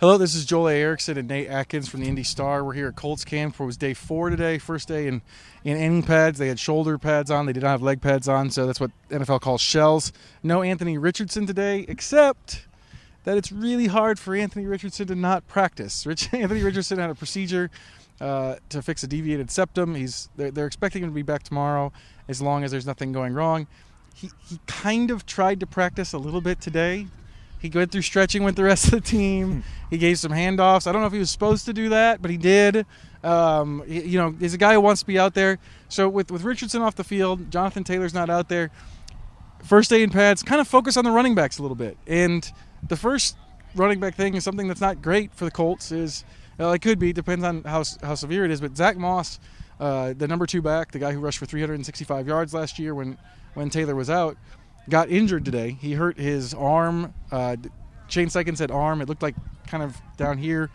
Hello, this is Joel Erickson and Nate Atkins from the Indy Star. We're here at Colts Camp, where it was day 4 today, first day in any pads. They had shoulder pads on. They did not have leg pads on, so that's what NFL calls shells. No Anthony Richardson today, except that it's really hard for Anthony Richardson to not practice. Anthony Richardson had a procedure to fix a deviated septum. They're expecting him to be back tomorrow as long as there's nothing going wrong. He kind of tried to practice a little bit today. He went through stretching with the rest of the team. He gave some handoffs. I don't know if he was supposed to do that, but he did. He's a guy who wants to be out there. So with Richardson off the field, Jonathan Taylor's not out there. First day in pads, kind of focus on the running backs a little bit. And the first running back thing is something that's not great for the Colts. It could be, depends on how severe it is. But Zach Moss, the number 2 back, the guy who rushed for 365 yards last year when Taylor was out, got injured today. He hurt his arm. Shane Steichen said arm. It looked like kind of down here.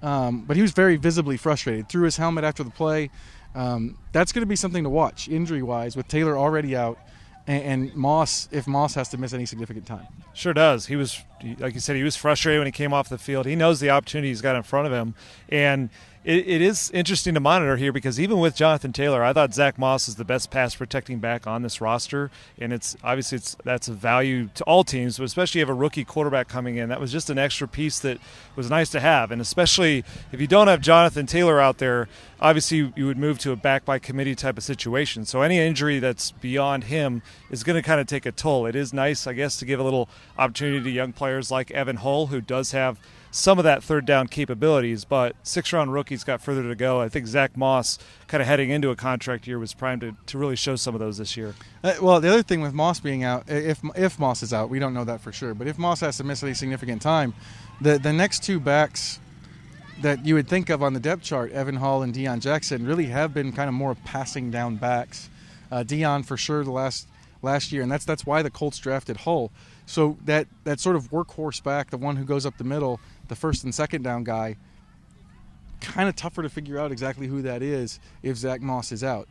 But he was very visibly frustrated. Threw his helmet after the play. That's going to be something to watch injury-wise with Taylor already out and Moss, if Moss has to miss any significant time. Sure does. He was, like you said, he was frustrated when he came off the field. He knows the opportunity he's got in front of him. And it is interesting to monitor here because even with Jonathan Taylor, I thought Zach Moss is the best pass protecting back on this roster, and that's a value to all teams, but especially if you have a rookie quarterback coming in. That was just an extra piece that was nice to have, and especially if you don't have Jonathan Taylor out there, obviously you would move to a back by committee type of situation. So any injury that's beyond him is going to kind of take a toll. It is nice, I guess, to give a little opportunity to young players like Evan Hull, who does have some of that third down capabilities, but 6th-round rookie's got further to go. I think Zach Moss, kind of heading into a contract year, was primed to really show some of those this year. Well, the other thing with Moss being out, if Moss is out, we don't know that for sure, but if Moss has to miss any significant time, the next 2 backs that you would think of on the depth chart, Evan Hull and Deon Jackson, really have been kind of more passing down backs. Deon for sure the last year, and that's why the Colts drafted Hull. So that sort of workhorse back, the one who goes up the middle, the first and second down guy, kind of tougher to figure out exactly who that is if Zach Moss is out.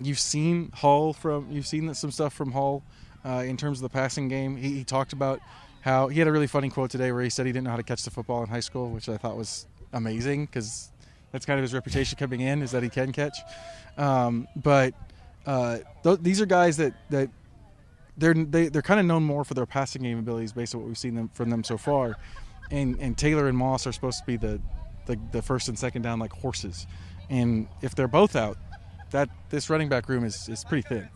You've seen some stuff from Hull in terms of the passing game. He talked about how he had a really funny quote today where he said he didn't know how to catch the football in high school, which I thought was amazing because that's kind of his reputation coming in, is that he can catch. These are guys that they're kind of known more for their passing game abilities based on what we've seen from them so far. And Taylor and Moss are supposed to be the first and second down like horses. And if they're both out, this running back room is pretty thin.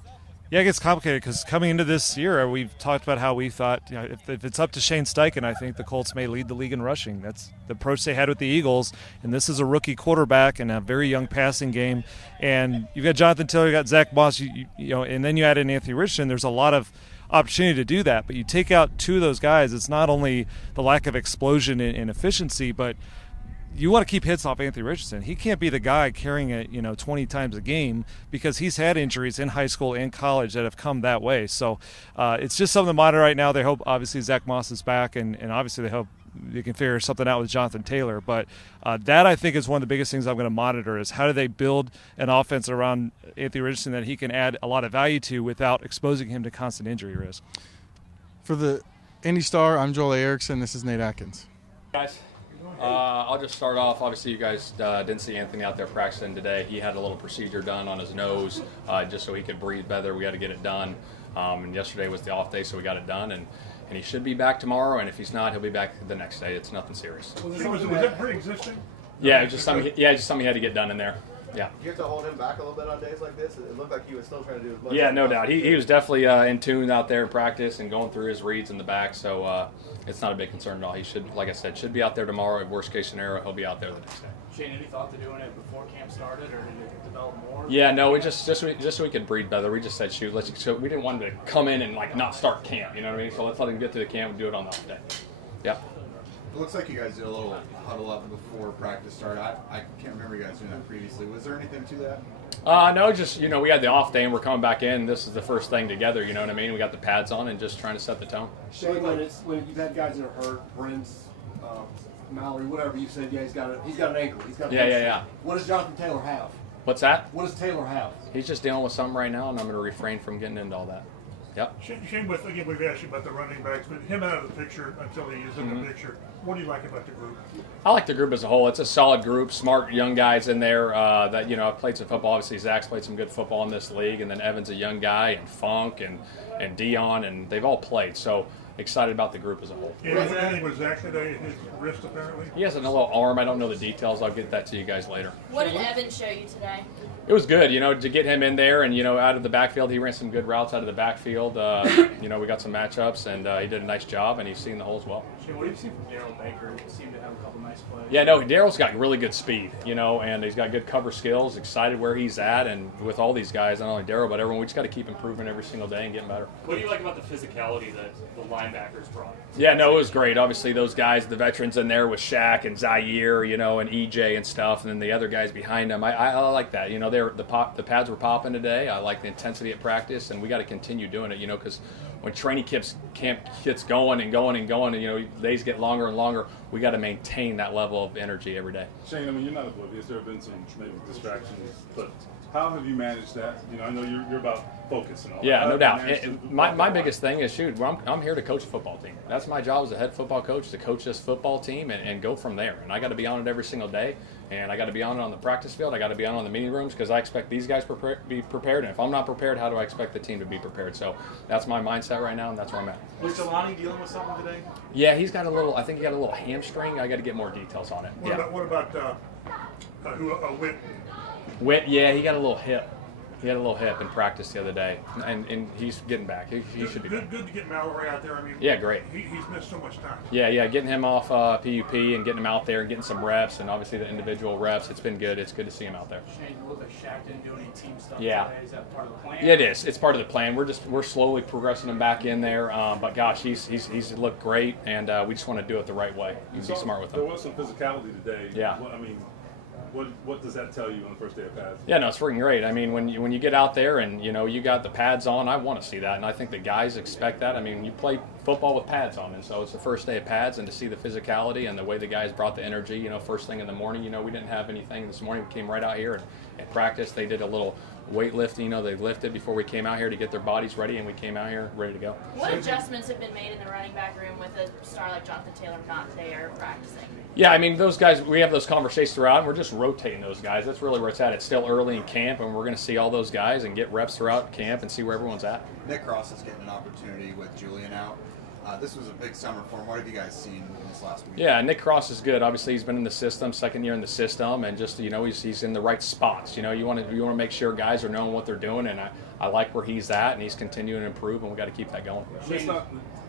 Yeah, it gets complicated because coming into this year, we've talked about how we thought, if it's up to Shane Steichen, I think the Colts may lead the league in rushing. That's the approach they had with the Eagles, and this is a rookie quarterback and a very young passing game. And you've got Jonathan Taylor, you've got Zach Moss, and then you add in Anthony Richardson. There's a lot of opportunity to do that, but you take out 2 of those guys, it's not only the lack of explosion and efficiency, but you want to keep hits off Anthony Richardson. He can't be the guy carrying it, 20 times a game because he's had injuries in high school and college that have come that way. So it's just something to monitor right now. They hope, obviously, Zach Moss is back, and obviously they hope they can figure something out with Jonathan Taylor. But that, I think, is one of the biggest things I'm going to monitor is how do they build an offense around Anthony Richardson that he can add a lot of value to without exposing him to constant injury risk. For the Indy Star, I'm Joel Erickson. This is Nate Atkins. Guys, I'll just start off. Obviously, you guys didn't see Anthony out there practicing today. He had a little procedure done on his nose just so he could breathe better. We got to get it done. And yesterday was the off day, so we got it done. And he should be back tomorrow. And if he's not, he'll be back the next day. It's nothing serious. Was it pre-existing? Yeah, it was just something. Yeah, just something he had to get done in there. Yeah. You have to hold him back a little bit on days like this? It looked like he was still trying to do as much. Yeah, no doubt. He was definitely in tune out there in practice and going through his reads in the back, so it's not a big concern at all. He should, like I said, should be out there tomorrow. Worst case scenario, he'll be out there the next day. Shane, any thought to doing it before camp started, or did it develop more? Yeah, no, we just so we could breathe better. We just said, shoot, so we didn't want him to come in and not start camp. You know what I mean? So let's let him get to the camp and do it on the off day. Yeah. It looks like you guys did a little huddle up before practice started. I can't remember you guys doing that previously. Was there anything to that? No, just, we had the off day and we're coming back in. This is the first thing together, you know what I mean? We got the pads on and just trying to set the tone. Shane, when you've had guys that are hurt, Prince, Mallory, whatever, you said, yeah, he's got an ankle. Yeah. What does Jonathan Taylor have? What's that? What does Taylor have? He's just dealing with something right now, and I'm going to refrain from getting into all that. Yep. Shane, again, we've asked you about the running backs, but him out of the picture until he is in the picture, what do you like about the group? I like the group as a whole. It's a solid group, smart young guys in there that, have played some football. Obviously, Zach's played some good football in this league, and then Evan's a young guy, and Funk and Deon, and they've all played. So excited about the group as a whole. Yeah, anything with Zach today, his wrist apparently? He has a little arm. I don't know the details. I'll get that to you guys later. What did Evan show you today? It was good, to get him in there and, out of the backfield. He ran some good routes out of the backfield. We got some matchups, and he did a nice job, and he's seen the holes well. Shane, what do you see from Daryl Baker? He seemed to have a couple nice plays. Yeah, no, Daryl's got really good speed, and he's got good cover skills, excited where he's at, and with all these guys, not only Daryl, but everyone, we just got to keep improving every single day and getting better. What do you like about the physicality that the linebackers brought? Yeah, no, it was great. Obviously, those guys, the veterans in there with Shaq and Zaire, and EJ and stuff, and then the other guys behind them. I like that. The pads were popping today. I like the intensity at practice, and we got to continue doing it, because when training camp gets going and going and going, and, days get longer and longer, we got to maintain that level of energy every day. Shane, you're not oblivious. There have been some maybe distractions, but how have you managed that? I know you're about focus and all that. Yeah, no doubt. My biggest thing is, I'm here to coach a football team. That's my job as a head football coach, to coach this football team and go from there. And I got to be on it every single day, and I got to be on it on the practice field. I got to be on it in the meeting rooms, because I expect these guys to be prepared. And if I'm not prepared, how do I expect the team to be prepared? So that's my mindset right now, and that's where I'm at. Was Jelani dealing with something today? Yeah, I think he got a little hamstring. I got to get more details on it. What about Whit? Whit, yeah, he got a little hip. He had a little hip in practice the other day, and he's getting back. He should be back. Good to get Mallory out there. Yeah, great. He's missed so much time. Yeah, getting him off PUP and getting him out there and getting some reps, and obviously the individual reps. It's been good. It's good to see him out there. Shane, you look like Shaq didn't do any team stuff Yeah. today. Is that part of the plan? Yeah, it is. It's part of the plan. We're slowly progressing him back in there. But gosh, he's looked great, and we just want to do it the right way and be smart with him. There was some physicality today. Yeah. What does that tell you on the first day of pads? Yeah, no, it's freaking great. When you get out there and you got the pads on, I want to see that, and I think the guys expect that. You play football with pads on, and so it's the first day of pads, and to see the physicality and the way the guys brought the energy. First thing in the morning, we didn't have anything this morning. We came right out here and practiced. They did a little weightlifting. They lifted before we came out here to get their bodies ready, and we came out here ready to go. What adjustments have been made in the running back room with a star like Jonathan Taylor not there practicing? Yeah, those guys, we have those conversations throughout, and we're just rotating those guys. That's really where it's at. It's still early in camp, and we're going to see all those guys and get reps throughout camp and see where everyone's at. Nick Cross is getting an opportunity with Julian out. This was a big summer for him. What have you guys seen in this last week? Yeah, Nick Cross is good. Obviously, he's been in the system, second year in the system, and just he's in the right spots. You want to make sure guys are knowing what they're doing, and I like where he's at, and he's continuing to improve, and we got to keep that going.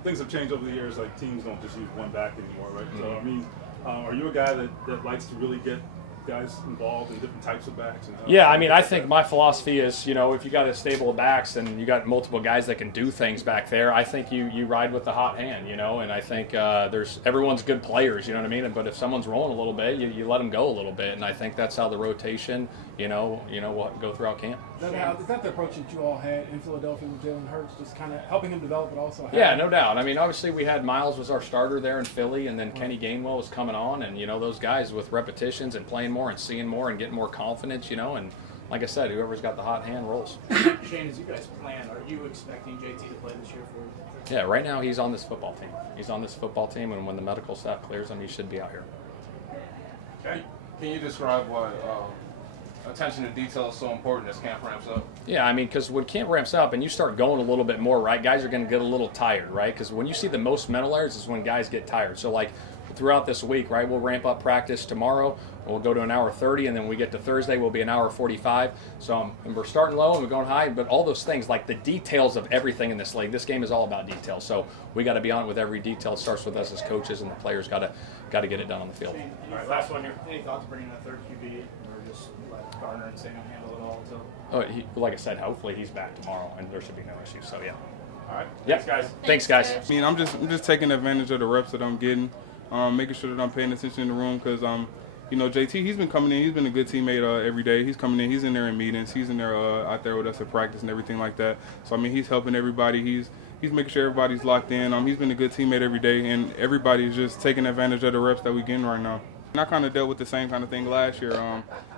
Things have changed over the years. Like teams don't just use one back anymore, right? Mm-hmm. So are you a guy that likes to really get guys involved in different types of backs? Yeah, I think my philosophy is, if you got a stable of backs and you got multiple guys that can do things back there, I think you ride with the hot hand, and I think everyone's good players, but if someone's rolling a little bit, you let them go a little bit, and I think that's how the rotation, will go throughout camp. Is that the approach that you all had in Philadelphia with Jalen Hurts, just kind of helping him develop, but also yeah, no doubt. Obviously we had Miles was our starter there in Philly, and then Kenny Gainwell was coming on, and those guys with repetitions and playing more and seeing more and getting more confidence, and like I said, whoever's got the hot hand rolls. Shane, as you guys plan, are you expecting JT to play this year for you? Yeah, right now he's on this football team. He's on this football team, and when the medical staff clears him, he should be out here. Okay. Can you describe why attention to detail is so important as camp ramps up? Yeah, because when camp ramps up and you start going a little bit more, right, guys are going to get a little tired, right? Because when you see the most mental errors is when guys get tired. So, throughout this week, right, we'll ramp up practice tomorrow. We'll go to an hour 30, and then when we get to Thursday, we'll be an hour 45. So and we're starting low and we're going high, but all those things, like the details of everything in this league, this game is all about details. So we got to be on it with every detail. It starts with us as coaches, and the players got to get it done on the field. Shane, all right, last one here. Any thoughts bringing that third QB, or just let Garner and Sam handle it all until? Like I said, hopefully he's back tomorrow, and there should be no issues. So yeah. All right. Yep. Thanks, guys. Thanks, guys. I'm just taking advantage of the reps that I'm getting, making sure that I'm paying attention in the room, because JT, he's been coming in. He's been a good teammate every day. He's coming in. He's in there in meetings. He's in there out there with us at practice and everything like that. So he's helping everybody. He's making sure everybody's locked in. He's been a good teammate every day, and everybody's just taking advantage of the reps that we're getting right now. And I kind of dealt with the same kind of thing last year.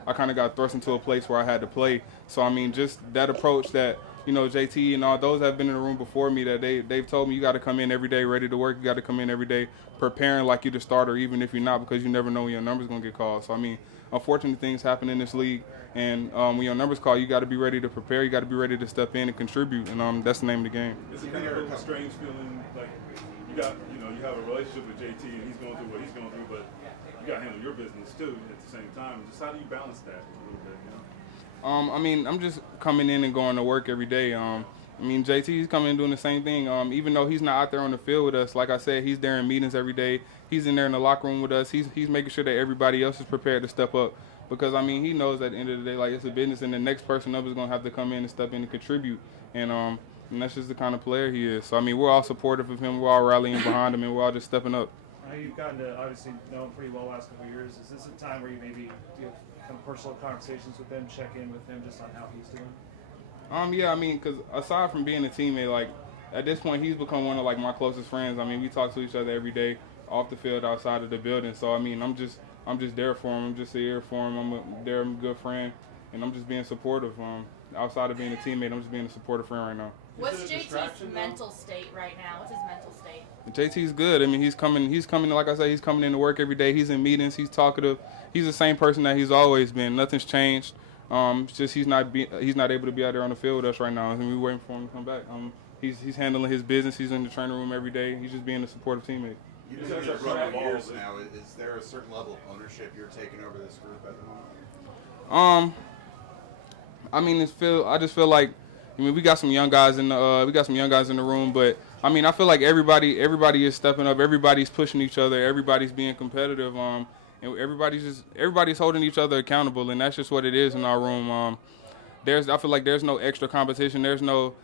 I kind of got thrust into a place where I had to play. So just that approach that JT and all those that have been in the room before me, that they've told me you got to come in every day ready to work. You got to come in every day preparing like you're the starter, even if you're not, because you never know when your number's going to get called. So, I mean, unfortunately, things happen in this league, and when your number's called, you got to be ready to prepare. You got to be ready to step in and contribute, and that's the name of the game. Is it kind of a little strange feeling like you have a relationship with JT and he's going through what he's going through, but you got to handle your business too at the same time. Just how do you balance that a little bit? I mean, I'm just coming in and going to work every day. I mean, JT's coming in doing the same thing. Even though he's not out there on the field with us, like I said, he's there in meetings every day. He's in there in the locker room with us. He's making sure that everybody else is prepared to step up. Because, I mean, he knows at the end of the day, like, it's a business, and the next person up is going to have to come in and step in and contribute. And that's just the kind of player he is. So, I mean, we're all supportive of him. We're all rallying behind him, and we're all just stepping up. I know you've gotten to obviously know him pretty well the last couple of years. Is this a time where you maybe do kind of personal conversations with him, check in with him just on how he's doing? Yeah, I mean, because aside from being a teammate, like, at this point, he's become one of, like, my closest friends. I mean, we talk to each other every day off the field, outside of the building. So, I mean, I'm just there for him. I'm just here for him. I'm a good friend, and I'm just being supportive. Outside of being a teammate, I'm just being a supportive friend right now. What's JT's mental state right now? What's his mental state? JT's good. I mean, he's coming, like I said, he's coming into work every day. He's in meetings. He's talkative. He's the same person that he's always been. Nothing's changed. It's just he's not able to be out there on the field with us right now, and we're waiting for him to come back. He's handling his business. He's in the training room every day. He's just being a supportive teamate. You've been here for a years now. Is there a certain level of ownership you're taking over this group at the moment? I mean, I just feel like, I mean, we got some young guys in the room, but I mean, I feel like everybody is stepping up. Everybody's pushing each other. Everybody's being competitive. And everybody's holding each other accountable, and that's just what it is in our room. I feel like there's no extra competition. There's no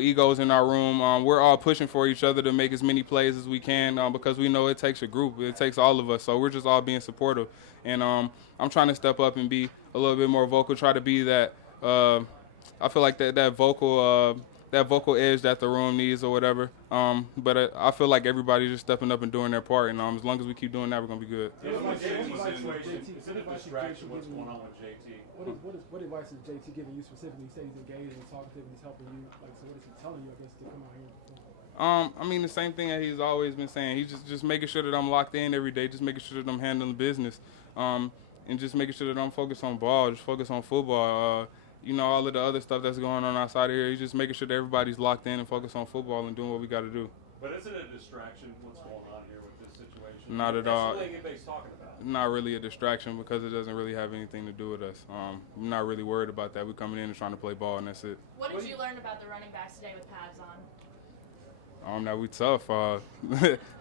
egos in our room. We're all pushing for each other to make as many plays as we can because we know it takes a group. It takes all of us. So we're just all being supportive. And I'm trying to step up and be a little bit more vocal, try to be that I feel like that vocal edge that the room needs or whatever. But I feel like everybody's just stepping up and doing their part. And as long as we keep doing that, we're going to be good. Is it a distraction what's going on with JT? What advice is JT giving you specifically? You say he's engaged and talkative and he's helping you. Like, so what is he telling you, I guess, to come out here? I mean, the same thing that he's always been saying. He's just making sure that I'm locked in every day, just making sure that I'm handling business, and just making sure that I'm focused on ball, just focused on football. All of the other stuff that's going on outside of here. He's just making sure that everybody's locked in and focused on football and doing what we got to do. But is it a distraction what's going on here with this situation? Not at all. That's what everybody's talking about. Not really a distraction because it doesn't really have anything to do with us. I'm not really worried about that. We're coming in and trying to play ball, and that's it. What did you learn about the running backs today with pads on? That we tough.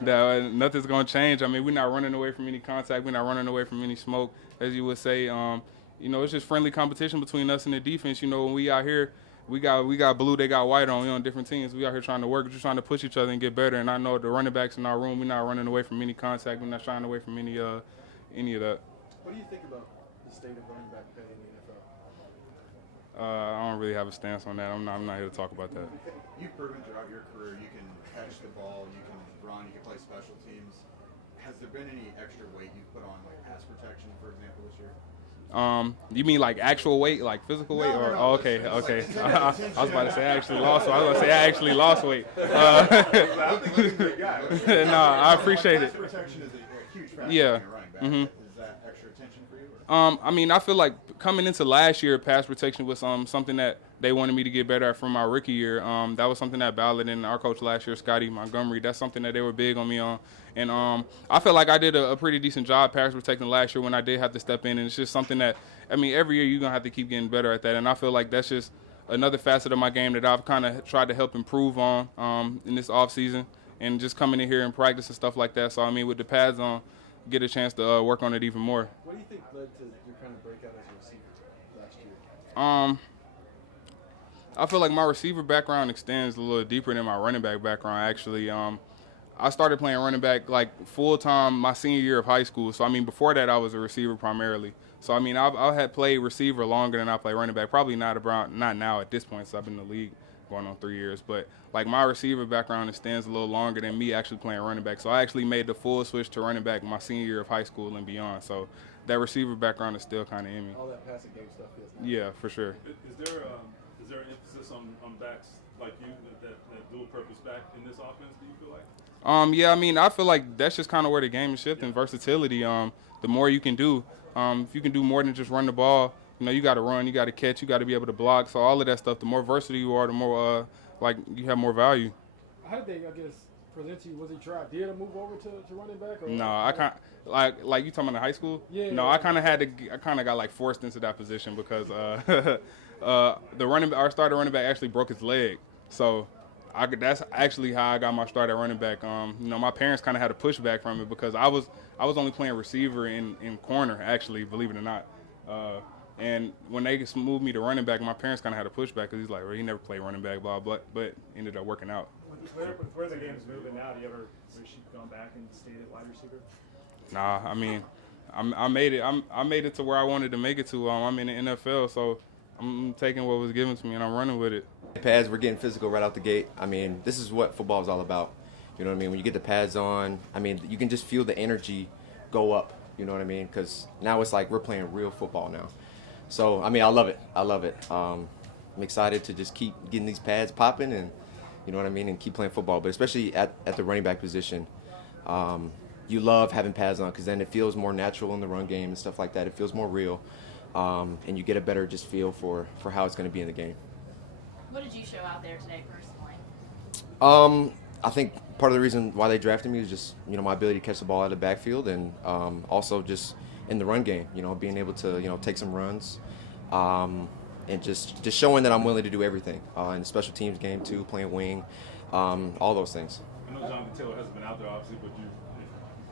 That nothing's gonna change. I mean, we're not running away from any contact. We're not running away from any smoke, as you would say. It's just friendly competition between us and the defense. When we out here, we got blue, they got white on. We on different teams. We out here trying to work, just trying to push each other and get better. And I know the running backs in our room, we're not running away from any contact. We're not shying away from any of that. What do you think about the state of running back play in the NFL? I don't really have a stance on that. I'm not here to talk about that. You've proven throughout your career you can catch the ball, you can run, you can play special teams. Has there been any extra weight you've put on, like pass protection, for example, this year? You mean like actual weight, like physical weight, or no. Okay. I was about to say I actually lost weight. No, I appreciate it. Pass protection is a huge factor Yeah. in a running back. Mm-hmm. Is that extra attention for you? Or? I mean, I feel like coming into last year, pass protection was something that they wanted me to get better at from my rookie year. That was something that Ballard and our coach last year, Scotty Montgomery, that's something that they were big on me on. And I feel like I did a pretty decent job pass protecting last year when I did have to step in. And it's just something that, I mean, every year you're going to have to keep getting better at that. And I feel like that's just another facet of my game that I've kind of tried to help improve on in this offseason and just coming in here and practice and stuff like that. So, I mean, with the pads on, get a chance to work on it even more. What do you think led to your kind of breakout as a receiver last year? I feel like my receiver background extends a little deeper than my running back background, actually. I started playing running back like full-time my senior year of high school. So, I mean, before that I was a receiver primarily. So, I mean, I had played receiver longer than I played running back. Probably not now at this point, so I've been in the league going on 3 years. But, like, my receiver background extends a little longer than me actually playing running back. So, I actually made the full switch to running back my senior year of high school and beyond. So, that receiver background is still kind of in me. All that passing game stuff is. Yeah, for sure. Is there an emphasis on backs like you, that dual purpose back in this offense, do you feel like? Yeah, I mean, I feel like that's just kind of where the game is shifting, versatility. The more you can do, if you can do more than just run the ball, you got to run, you got to catch, you got to be able to block. So all of that stuff, the more versatile you are, the more, you have more value. How did they, I guess, present you? Was he try to move over to running back? Or No, I can't. Like you talking about in high school? Yeah. No, I kind of got like forced into that position because our starter running back actually broke his leg. So that's actually how I got my start at running back. My parents kind of had a pushback from it because I was only playing receiver in corner, actually, believe it or not. And when they moved me to running back, my parents kind of had a pushback because he's like, well, he never played running back, blah, blah, but ended up working out. With where the game's moving now, do you ever wish you'd gone back and stayed at wide receiver? Nah, I mean, I made it. I made it to where I wanted to make it to. I'm in the NFL, so I'm taking what was given to me and I'm running with it. Pads, we're getting physical right out the gate. I mean, this is what football is all about. You know what I mean? When you get the pads on, I mean, you can just feel the energy go up. You know what I mean? Because now it's like we're playing real football now. So, I mean, I love it. I'm excited to just keep getting these pads popping and, you know what I mean, and keep playing football. But especially at the running back position, you love having pads on because then it feels more natural in the run game and stuff like that. It feels more real, and you get a better just feel for how it's going to be in the game. What did you show out there today personally? I think part of the reason why they drafted me is just, my ability to catch the ball out of the backfield and also just in the run game, being able to, take some runs and just showing that I'm willing to do everything in the special teams game too, playing wing, all those things. I know Jonathan Taylor hasn't been out there, obviously, but you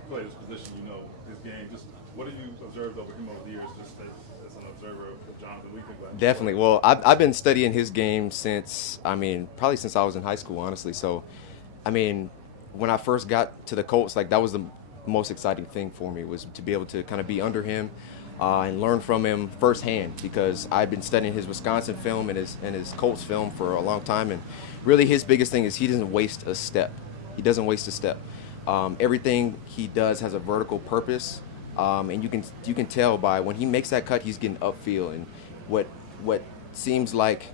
play this position, his game. Just what have you observed over him over the years, just as an observer of Jonathan? What do you think about him? Definitely. Well, I've been studying his game probably since I was in high school, honestly. So, when I first got to the Colts, that was the most exciting thing for me was to be able to kind of be under him and learn from him firsthand because I've been studying his Wisconsin film and his Colts film for a long time. And really his biggest thing is he doesn't waste a step. Everything he does has a vertical purpose, and you can tell by when he makes that cut, he's getting upfield, and what seems like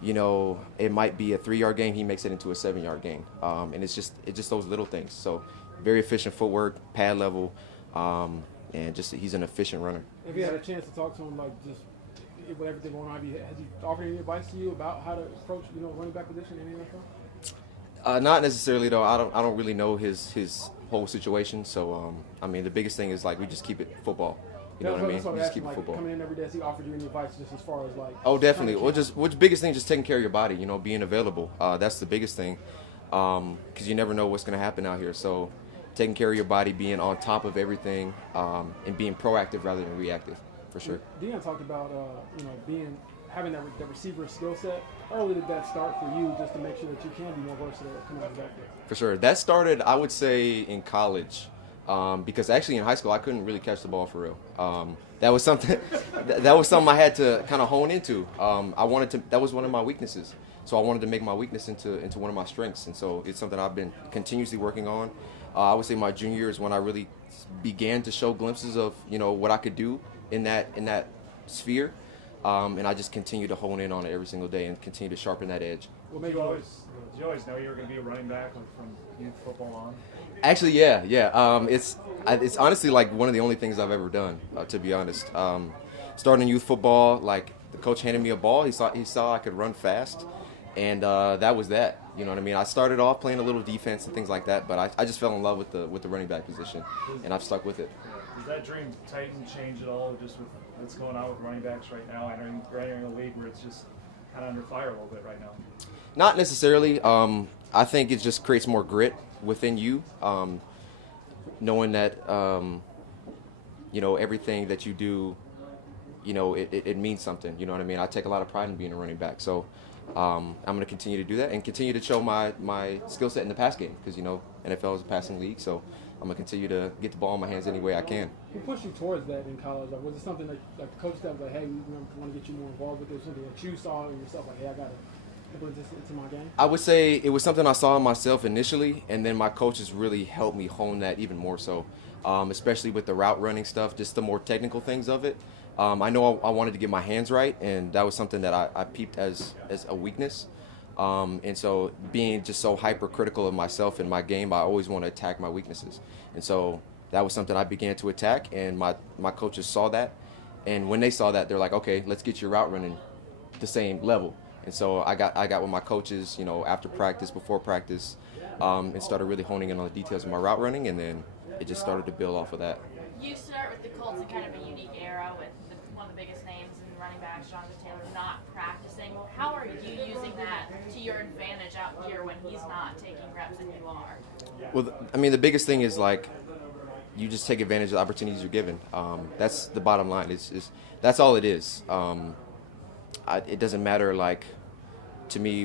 it might be a 3-yard gain, he makes it into a 7-yard gain, and it's just those little things. So very efficient footwork, pad level, and just he's an efficient runner. If you had a chance to talk to him, just with everything going on, has he offered any advice to you about how to approach running back position in the NFL? Not necessarily though. I don't really know his whole situation. So the biggest thing is we just keep it football. You know what I mean? What just keep it football. Coming in every day, has he offered you any advice just as far as Oh, definitely. Which biggest thing? Just taking care of your body. Being available. That's the biggest thing. Because you never know what's going to happen out here. So taking care of your body, being on top of everything, and being proactive rather than reactive, for sure. Deon talked about having that receiver skill set. Early did that start for you, just to make sure that you can be more versatile coming out of the backfield? For sure. That started, I would say, in college. Because actually in high school I couldn't really catch the ball for real. That was something I had to kind of hone into. That was one of my weaknesses. So I wanted to make my weakness into one of my strengths, and so it's something I've been continuously working on. I would say my junior year is when I really began to show glimpses of what I could do in that sphere, and I just continue to hone in on it every single day and continue to sharpen that edge. Well, did you always know you were going to be a running back from youth football on? Actually, yeah. It's honestly one of the only things I've ever done, to be honest. Starting youth football, the coach handed me a ball. He saw I could run fast, and that was that. You know what I mean? I started off playing a little defense and things like that, but I just fell in love with the running back position, and I've stuck with it. Does that dream tighten, change at all, just with what's going on with running backs right now? I know you're entering a league where it's just kind of under fire a little bit right now. Not necessarily. I think it just creates more grit within you, knowing that everything that you do, it means something. You know what I mean? I take a lot of pride in being a running back, so I'm going to continue to do that and continue to show my skill set in the pass game because NFL is a passing league, so I'm going to continue to get the ball in my hands any way I can. Who pushed you towards that in college? Was it something like the coach said, hey, we want to get you more involved with this? Something that you saw in yourself, hey, I got to implement this into my game? I would say it was something I saw in myself initially, and then my coaches really helped me hone that even more so, especially with the route running stuff, just the more technical things of it. I know I wanted to get my hands right, and that was something that I peeped as a weakness. And so being just so hypercritical of myself and my game, I always want to attack my weaknesses. And so that was something I began to attack, and my coaches saw that. And when they saw that, they're like, okay, let's get your route running the same level. And so I got with my coaches, you know, after practice, before practice, and started really honing in on the details of my route running, and then it just started to build off of that. You start with the Colts in kind of a unique era with one of the biggest names in running backs, Jonathan Taylor, not practicing. How are you using that to your advantage out here when he's not taking reps and you are? Well, I mean, the biggest thing is like you just take advantage of the opportunities you're given. That's the bottom line. That's all it is. It doesn't matter, like, to me,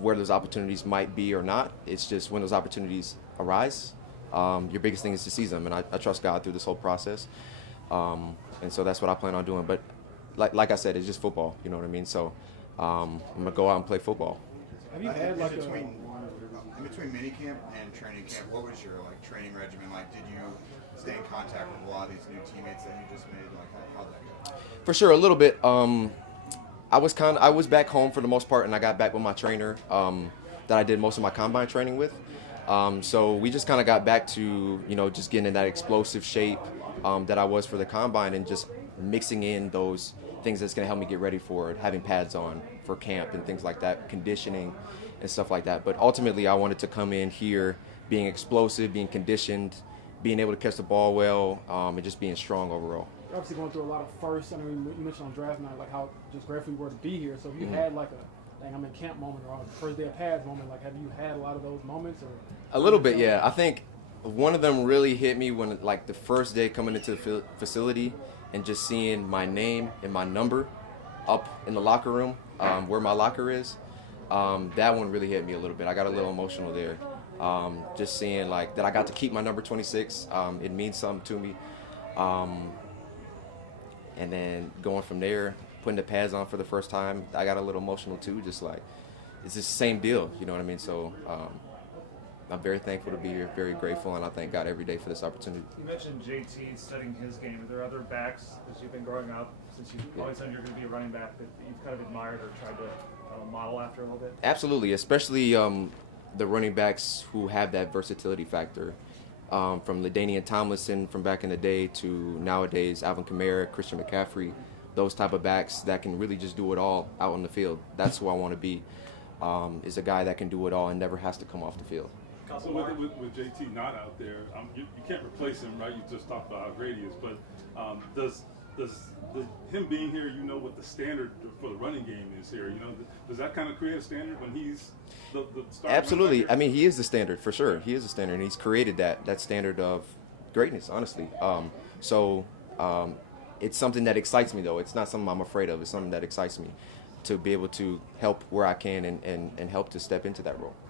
where those opportunities might be or not. It's just when those opportunities arise, your biggest thing is to seize them, and I trust God through this whole process. And so that's what I plan on doing. But like I said, it's just football, you know what I mean? So I'm going to go out and play football. Have you had like in between minicamp and training camp, what was your training regimen like? Did you stay in contact with a lot of these new teammates that you just made? Like how'd that go? For sure, a little bit. I was back home for the most part, and I got back with my trainer that I did most of my combine training with. So we just kind of got back to, you know, just getting in that explosive shape that I was for the combine, and just mixing in those things that's going to help me get ready for it, having pads on for camp and things like that, conditioning and stuff like that. But ultimately, I wanted to come in here being explosive, being conditioned, being able to catch the ball well, and just being strong overall. You're obviously going through a lot of firsts. I mean, you mentioned on draft night, like how just grateful you were to be here. So if you had like a, dang, I'm in camp moment, or a first day of pads moment, like have you had a lot of those moments? Or a little bit, yeah. I think one of them really hit me when, like, the first day coming into the facility and just seeing my name and my number up in the locker room, where my locker is. That one really hit me a little bit. I got a little emotional there. Just seeing like that I got to keep my number 26. It means something to me. And then going from there, putting the pads on for the first time, I got a little emotional too. Just like, it's just the same deal, you know what I mean? So I'm very thankful to be here, very grateful, and I thank God every day for this opportunity. You mentioned JT studying his game. Are there other backs, as you've been growing up, since you've always known you're going to be a running back, that you've kind of admired or tried to model after a little bit? Absolutely, especially the running backs who have that versatility factor. From LaDainian Tomlinson from back in the day to nowadays Alvin Kamara, Christian McCaffrey, those type of backs that can really just do it all out on the field. That's who I want to be, is a guy that can do it all and never has to come off the field. So with JT not out there, you can't replace him, right? You just talked about how great he is, but does him being here, you know what the standard for the running game is here? You know, does that kind of create a standard when he's the starter? Absolutely. I mean, he is the standard for sure. He is the standard, and he's created that standard of greatness, honestly. It's something that excites me, though. It's not something I'm afraid of. It's something that excites me to be able to help where I can and help to step into that role.